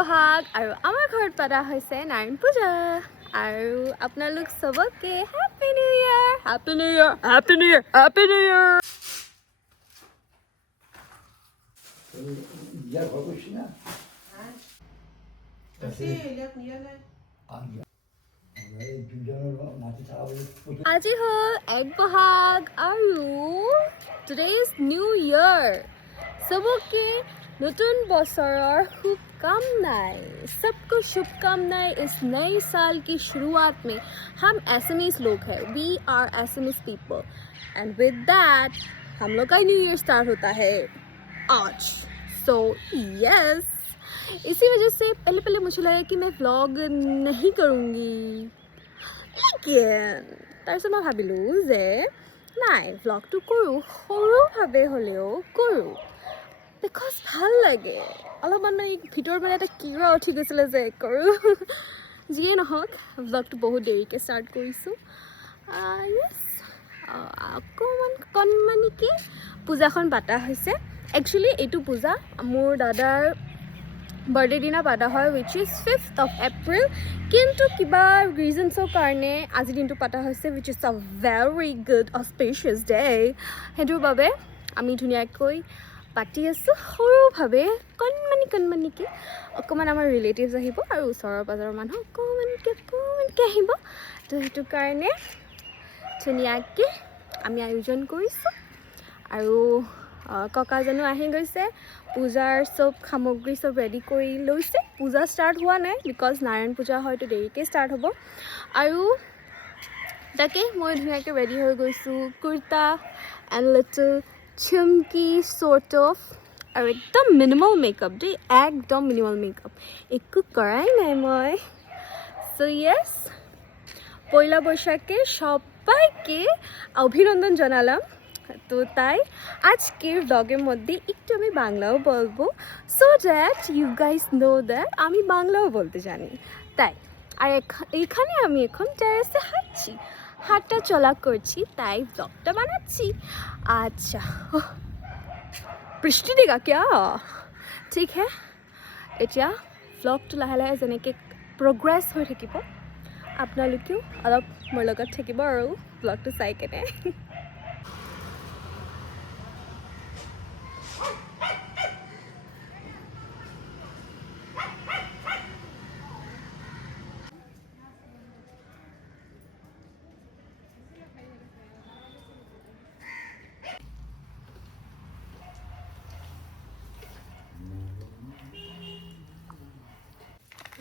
বহাগ আৰু আমাৰ ঘৰত পাতা হৈছে নাৰায়ণ পূজা আৰু আপোনালোক সবকে হ্যাপি নিউ ইয়াৰ হ্যাপি নিউ ইয়াৰ হ্যাপি নিউ ইয়াৰ হ্যাপি নিউ ইয়াৰ Ya babuşuna. আজি হ'ল 1 বহাগ আৰু টুডে ইজ নিউ ইয়াৰ सबके नতুন बছৰৰ शुभकामनाएं सबको शुभकामनाएं इस नए साल की शुरुआत में हम एसएमएस लोग हैं we are SMS people and with that हम लोग का न्यू ईयर स्टार्ट होता है आज सो यस इसी वजह से पहले मुझे लगा कि मैं व्लॉग नहीं करूँगी लेकिन তাৰপিছত মই ভাবিলোঁ যে নাই व्लॉगটো কৰোঁ সৰুভাৱে হ'লেও কৰোঁ বিকজ ভাল লাগে অলপমান এই ভিতৰত মানে এটা কিবা উঠি গৈছিলে যে কৰোঁ যিয়ে নহওক ব্লগটো বহুত দেৰিকৈ ষ্টাৰ্ট কৰিছোঁ য়েছ অকণমান কণমানিকৈ পূজাখন পাতা হৈছে একচুৱেলি এইটো পূজা মোৰ দাদাৰ বাৰ্থডে দিনা পাতা হয় wish is 5th of April কিন্তু কিবা ৰিজনছৰ কাৰণে আজি দিনটো পাতা হৈছে wish is a very good auspicious day সেইটোৰ বাবে আমি ধুনীয়াকৈ পাতি আছোঁ সৰুভাৱে কণমানিকৈ অকণমান আমাৰ ৰিলেটিভছ আহিব আৰু ওচৰৰ পাজৰৰ মানুহ অকণমানকৈ আহিব তো সেইটো কাৰণে ধুনীয়াকৈ আমি আয়োজন কৰিছোঁ আৰু ককাজনো আহি গৈছে পূজাৰ চব সামগ্ৰী চব ৰেডি কৰি লৈছে পূজা ষ্টাৰ্ট হোৱা নাই বিকজ নাৰায়ণ পূজা হয়তো দেৰিকৈ ষ্টাৰ্ট হ'ব আৰু তাকে মই ধুনীয়াকৈ ৰেডি হৈ গৈছোঁ kurta and little Chumki sort of আৰু একদম মিনিমাল মেকআপ দেই একদম মিনিমাল মেকআপ একো কৰাই নাই মই সো ইয়েস পয়লা বৈশাখে সবাইকে অভিনন্দন জানালাম তো তাই আজকের ব্লগের মধ্যে একটু আমি বাংলাও বলবো so that you guys know that আমি বাংলাও বলতে জানি তাই আর এখানে আমি এখন টেরেসে হাঁটা চলা করছি তাই ব্লগটা বানাচ্ছি আচ্ছা বৃষ্টি দেগা क्या ঠিক হে এতিয়া ব্লগটো লাহে লাহে যেনেকৈ প্ৰগ্ৰেছ হৈ থাকিব আপোনালোকেও অলপ মোৰ লগত থাকিব আৰু ব্লগটো চাই কেনে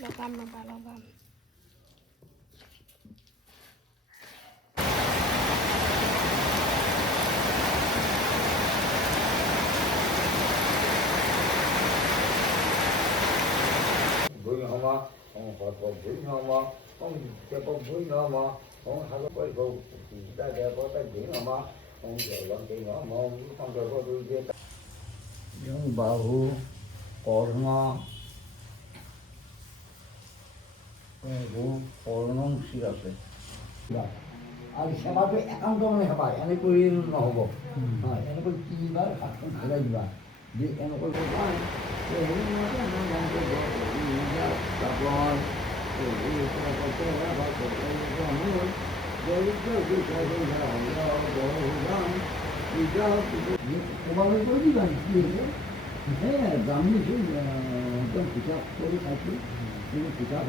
লগাম Bring home, bring home, cái bông bring home, hai cái quay cầu, ta để có cái bring home, giờ lần cái nó không được có đôi kia. Những bahu, korma, kornong sirase. আর সেভাবে account মানে হবা এনে কৰি নহ'ব হয় এনেকৈ কিবা হাতখন ঘূৰাই দিবা যে এনেকৈ কৰিবা তোমালোকে কৰি দিবা কি হৈছে হ্যাঁ দামি একদম কিতাপ কৰি থাকি কিন্তু কিতাপ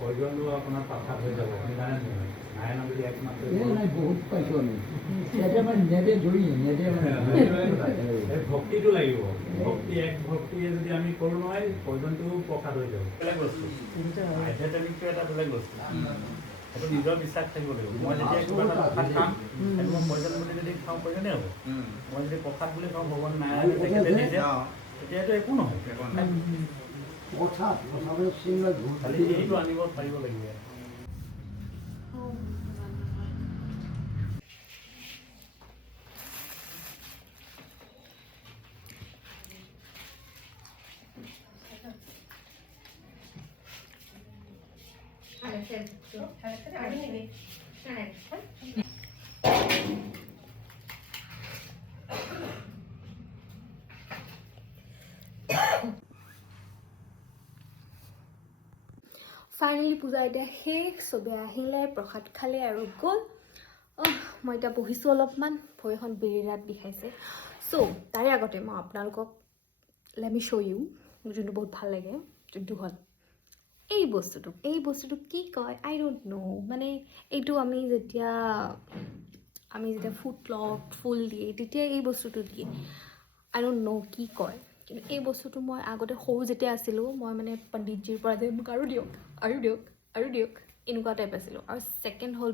পৰ্যন্ত আপোনাৰ পাঠাত হৈ যাব সেইকাৰণে নাৰায়ণ বুলি একমাত্ৰ নাই বহুত পাইছোঁ আমি এতিয়া মানে নেদে ধৰি নেদে ভক্তিটো লাগিব ভক্তিয়ে যদি আমি কৰোঁ নহয় পৰ্যন্তও প্ৰসাদ হৈ যাব বেলেগ বস্তু আধ্যাত্মিকটো এটা বেলেগ বস্তু সেইটো নিজৰ বিশ্বাস থাকিব লাগিব মই যেতিয়া কিবা এটা প্ৰসাদ খাম সেইটো মই পৰ্যন্ত বুলি যদি খাওঁ পৰ্যন্তই হ'ব মই যদি প্ৰসাদ বুলি খাওঁ ভগৱান নাৰায়ণে তেখেতে দিছে তেতিয়াতো একো নহয় কথা চিন্তা খালি এইটো আনিব পাৰিব লাগিব ফাইনেলি পূজা এতিয়া শেষ, চবে আহিলে, প্ৰসাদ খালে আৰু গ'ল। মই এতিয়া বহিছোঁ অলপমান, ভৰিখন বিৰাট বিষাইছে। চ' তাৰে আগতে মই আপোনালোকক লেট মি শ্ব' ইউ, মোৰ যোনটো বহুত ভাল লাগে, যোনটো হ'ল এই বস্তুটো কি কয় আই ডোণ্ট ন'। মানে এইটো আমি যেতিয়া ফুল দিয়ে তেতিয়া এই বস্তুটো দিয়ে, আই ডোণ্ট ন' কি কয়। কিন্তু এই বস্তুটো মই আগতে সৰু যেতিয়া আছিলোঁ, মই মানে পণ্ডিতজিৰ পৰা যে মোক আৰু দিয়ক এনেকুৱা টাইপ আছিলোঁ। আৰু ছেকেণ্ড হ'ল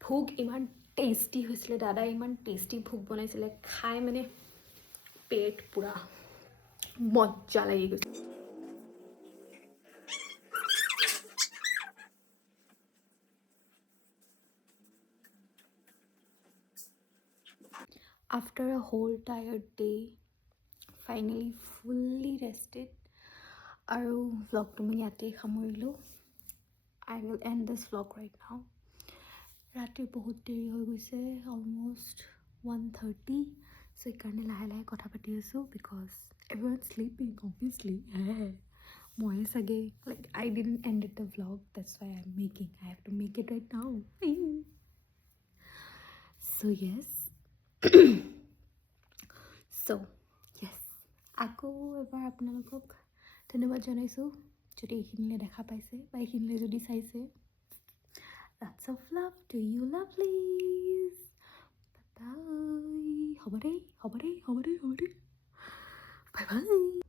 ভোগ ইমান টেষ্টি হৈছিলে, দাদাই ইমান টেষ্টি ভোগ বনাইছিলে, খাই মানে পেট পূৰা মজ্জা লাগি গৈছে। After a whole tired day, finally fully rested, আৰু vlogটো মই ইয়াতেই সামৰিলোঁ। I will end this vlog right now. ৰাতি বহুত দেৰি হৈ গৈছে, অলমষ্ট 1:30, চ' সেইকাৰণে লাহে লাহে কথা পাতি আছোঁ, বিকজ everyone sleeping obviously. ময়ে চাগে like I didn't end the vlog, that's why I have to make it right now. So yes. So yes, আকৌ এবাৰ আপোনালোকক ধন্যবাদ জনাইছোঁ যদি এইখিনিলে দেখা পাইছে বা এইখিনিলে যদি চাইছে। Lots of love to you lovelies. Bye bye. হ'ব দেই। Bye bye.